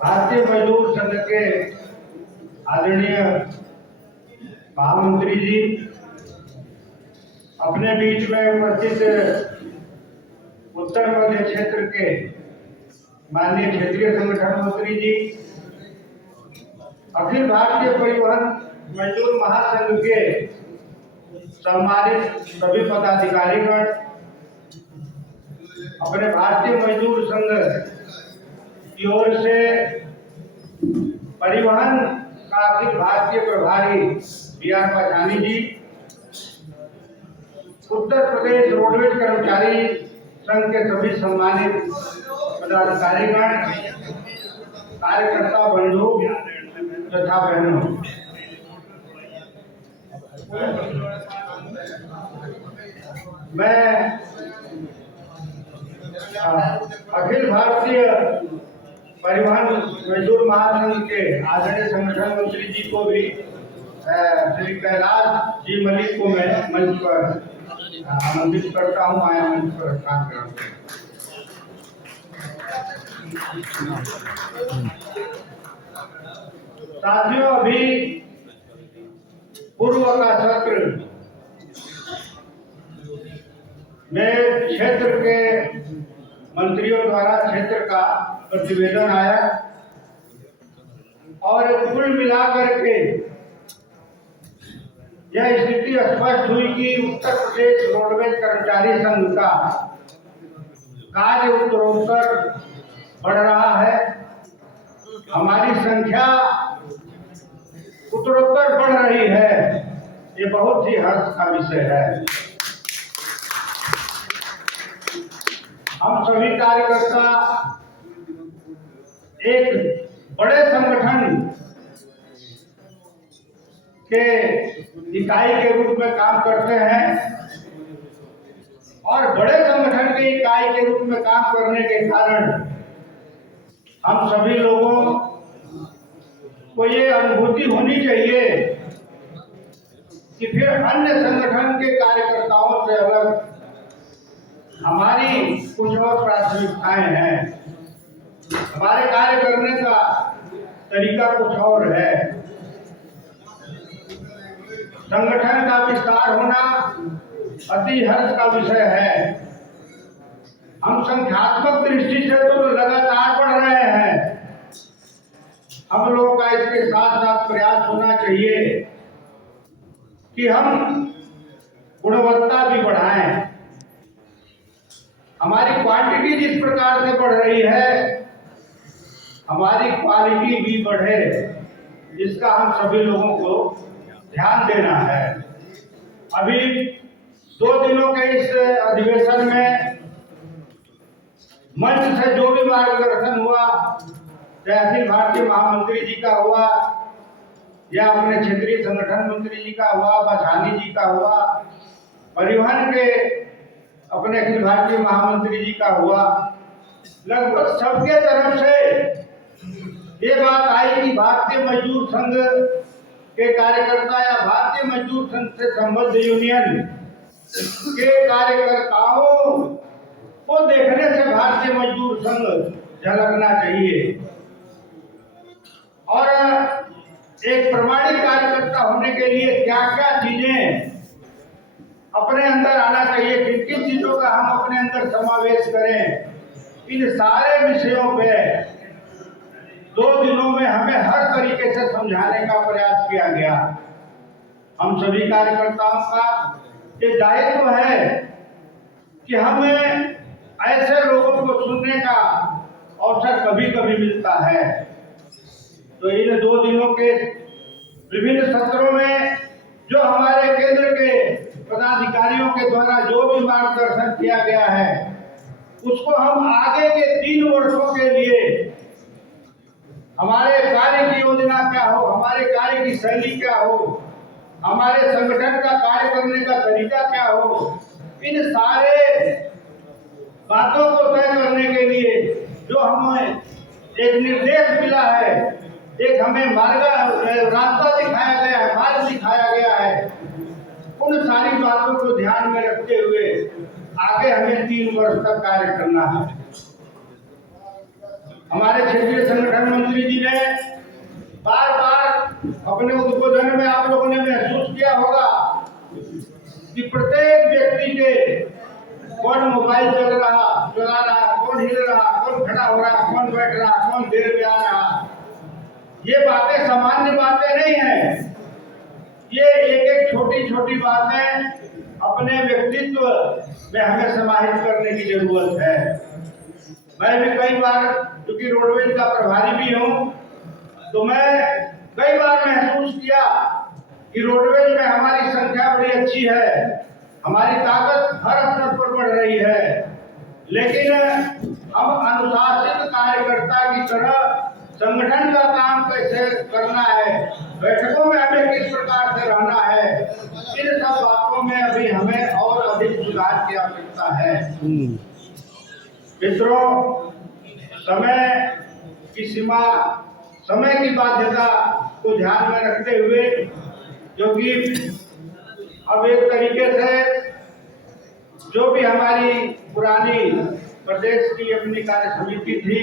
भारतीय मजदूर संघ के आदरणीय महामंत्री जी, अपने बीच में उपस्थित उत्तर मध्य क्षेत्र के माननीय क्षेत्रीय संगठन मंत्री जी, अखिल भारतीय परिवहन मजदूर महासंघ के सम्मानित सभी पदाधिकारीगण, अपने भारतीय मजदूर संघ की ओर से परिवहन का अखिल भारतीय प्रभारी बी.आर. पाछानी जी, उत्तर प्रदेश रोडवेज कर्मचारी संघ के सभी सम्मानित पदाधिकारीगण, कार्यकर्ता बंधु तथा बहनों, मैं अखिल भारतीय परिवहन मजदूर महासंघ के आदरणीय संगठन मंत्री जी को भी, श्री कैलाश जी मलिक को मैं मंच पर आमंत्रित करता हूँ, आया मंच पर काम करने। साथियों, अभी पूर्व का सत्र में क्षेत्र के मंत्रियों द्वारा क्षेत्र का प्रतिवेदन आया और कुल मिलाकर के यह स्थिति स्पष्ट हुई कि उत्तर प्रदेश रोडवेज कर्मचारी संघ का कार्य उत्तरोत्तर बढ़ रहा है। हमारी संख्या उत्तरोत्तर बढ़ रही है। ये बहुत ही हर्ष का विषय है। हम सभी कार्यकर्ता एक बड़े संगठन के इकाई के रूप में काम करते हैं और बड़े संगठन के इकाई के रूप में काम करने के कारण हम सभी लोगों को ये अनुभूति होनी चाहिए कि फिर अन्य संगठन के कार्यकर्ताओं से अलग हमारी कुछ और प्राथमिकताएं हैं, हमारे कार्य करने का तरीका कुछ और है। संगठन का विस्तार होना अति हर्ष का विषय है। हम संख्यात्मक दृष्टि से तो लगातार बढ़ रहे हैं। हम लोगों का इसके साथ साथ प्रयास होना चाहिए कि हम गुणवत्ता भी बढ़ाएं। हमारी क्वांटिटी जिस प्रकार से बढ़ रही है, हमारी क्वालिटी भी बढ़े, इसका हम सभी लोगों को ध्यान देना है। अभी 2 दिनों के इस अधिवेशन में मंच से जो भी मार्गदर्शन हुआ, चाहे अखिल भारतीय महामंत्री जी का हुआ या अपने क्षेत्रीय संगठन मंत्री जी का हुआ, पाछानी जी का हुआ, परिवहन के अपने अखिल भारतीय महामंत्री जी का हुआ, लगभग सबके तरफ से ये बात आई कि भारतीय मजदूर संघ के कार्यकर्ता या भारतीय मजदूर संघ से संबद्ध यूनियन के कार्यकर्ताओं को देखने से भारतीय मजदूर संघ झलकना चाहिए और एक प्रमाणिक कार्यकर्ता होने के लिए क्या क्या चीजें अपने अंदर आना चाहिए, किन किन चीजों का हम अपने अंदर समावेश करें, इन सारे विषयों पे 2 दिनों में हमें हर तरीके से समझाने का प्रयास किया गया। हम सभी कार्यकर्ताओं का ये दायित्व है कि हमें ऐसे लोगों को सुनने का अवसर कभी कभी मिलता है। तो इन 2 दिनों के विभिन्न सत्रों में जो हमारे केंद्र के पदाधिकारियों के द्वारा जो भी मार्गदर्शन किया गया है, उसको हम आगे के 3 वर्षों के लिए हमारे कार्य की योजना क्या हो, हमारे कार्य की शैली क्या हो, हमारे संगठन का कार्य करने का तरीका क्या हो, इन सारे बातों को तय करने के लिए जो हमें एक निर्देश मिला है, एक हमें रास्ता दिखाया गया है, मार्ग दिखाया गया है, उन सारी बातों को ध्यान में रखते हुए आगे हमें 3 वर्ष तक कार्य करना है। हमारे क्षेत्रीय संगठन मंत्री जी ने बार बार अपने उद्बोधन में आप लोगों ने महसूस किया होगा कि प्रत्येक व्यक्ति के कौन मोबाइल चला रहा, कौन हिल रहा, कौन खड़ा हो रहा, कौन बैठ रहा, कौन देर में आ रहा, ये बातें सामान्य बातें नहीं है। ये एक एक छोटी छोटी बातें अपने व्यक्तित्व में हमें समाहित करने की जरूरत है। मैं भी कई बार, क्योंकि रोडवेज का प्रभारी भी हूँ, तो मैं कई बार महसूस किया कि रोडवेज में हमारी संख्या बड़ी अच्छी है, हमारी ताकत हर स्तर पर बढ़ रही है, लेकिन हम अनुशासित कार्यकर्ता की तरह संगठन का काम कैसे करना है, बैठकों में हमें किस प्रकार से रहना है, इन सब बातों में अभी हमें और अधिक सुधार की आवश्यकता है। मित्रों, समय की सीमा, समय की बाध्यता को ध्यान में रखते हुए, क्योंकि अब एक तरीके से जो भी हमारी पुरानी प्रदेश की अपनी कार्य समिति थी,